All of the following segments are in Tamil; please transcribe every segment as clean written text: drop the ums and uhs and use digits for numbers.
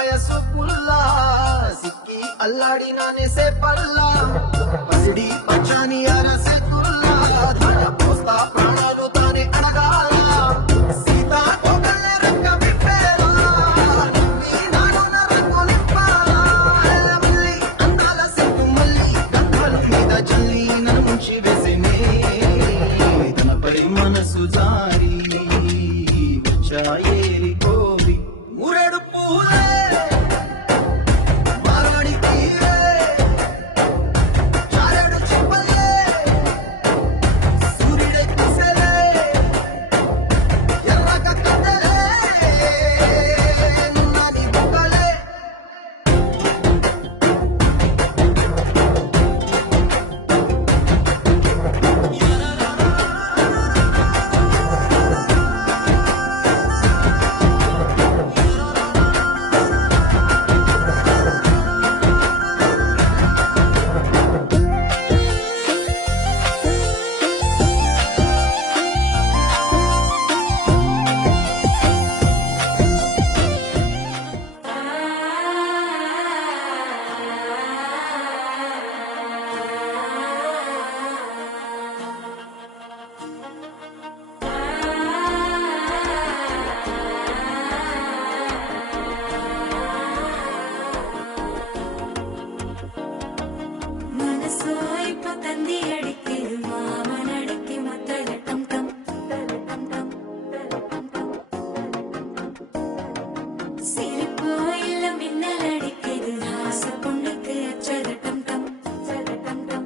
వయసు పుల్లా సిక్కి అల్లాడి నానే సే పల్లా పసిడి పచ్చాని అరసే కుల్లా తాయ పోస్తా ప్రాణాలు తానే అడగాల సీతా కోకల్లే రంగ విప్పేలా నవ్వి నానున రంగు నింపాలా మల్లి అందాల సిగ్గు మల్లి గంధాల మీద జల్లి నన్ను ముంచి వేసేనే తనపై మనసు జారి వచ్చాయేరి కోరి మురడు పూలే మారడి తీరే చారడు చిప్పలే సూర్యుడే కుసలే ఎర్రక కట్టలే నున్నని బుక్కలే മനസ്സോ ഇപ്പൊ തന്തി അടിക്കരു മാമനടിക്ക് മത്തല ടം ടം ടം ടം സിരിപ്പോ ഇല്ല മിന്നലടിക്കരു ഹാസ പൊണ്ണുക്ക് അച്ചത ടം ടം ടം ടം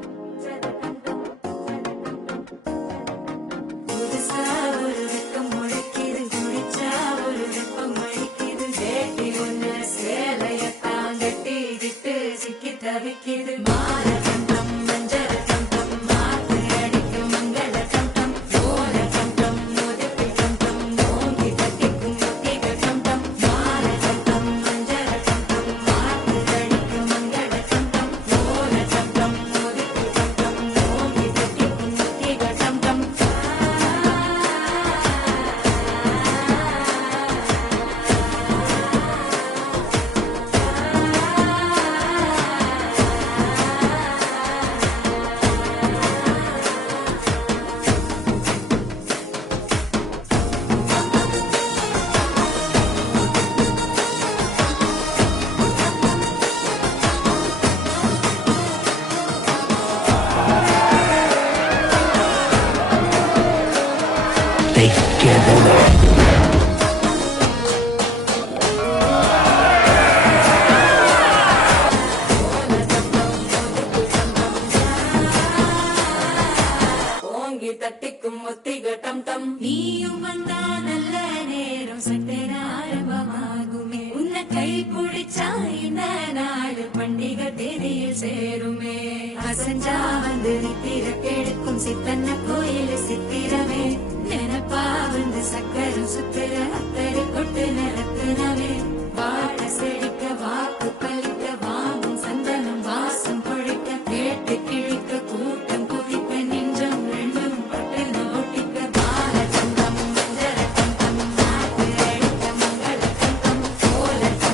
புதுசா ஒரு வெக்கம் முளைக்குது குடிச்சா ஒரு வெப்பம் அழிக்குது வேட்டி ஒண்ணு சேலையத்தான் கட்டிக்கிட்டு சிக்கி தவிக்குது மாற கண்டம் மஞ்சள் கண்டம் மாத்து அடிக்கும் மங்கள கண்டம் ஓல கண்டம் முதுக்கு கண்டம் ஓங்கி தட்டிக்கும் முத்திக கண்டம் மாற கண்டம் மஞ்சள் கண்டம் மாத்து அடிக்கும் மங்கள கண்டம் ஓல கண்டம் முதுக்கு கண்டம் ஓங்கி தட்டிக்கும் முத்திக கண்டம் ஓங்கி தட்டிக்கும் ஒத்திக டம் டம் நீயும் வந்தா நல்ல நேரம் சட்டை ஆரம்பமாகுமே உன்னை கை பிடிச்சா இந்த நாடு பண்டிகை தேதியில் சேருமே அசஞ்சா வந்து நித்திர கெடுக்கும் சித்தன்ன கோயில் சித்திரமே நினப்பா வந்து சக்கரம் சுத்துற அத்தரை கொட்டு நிறத்துனவே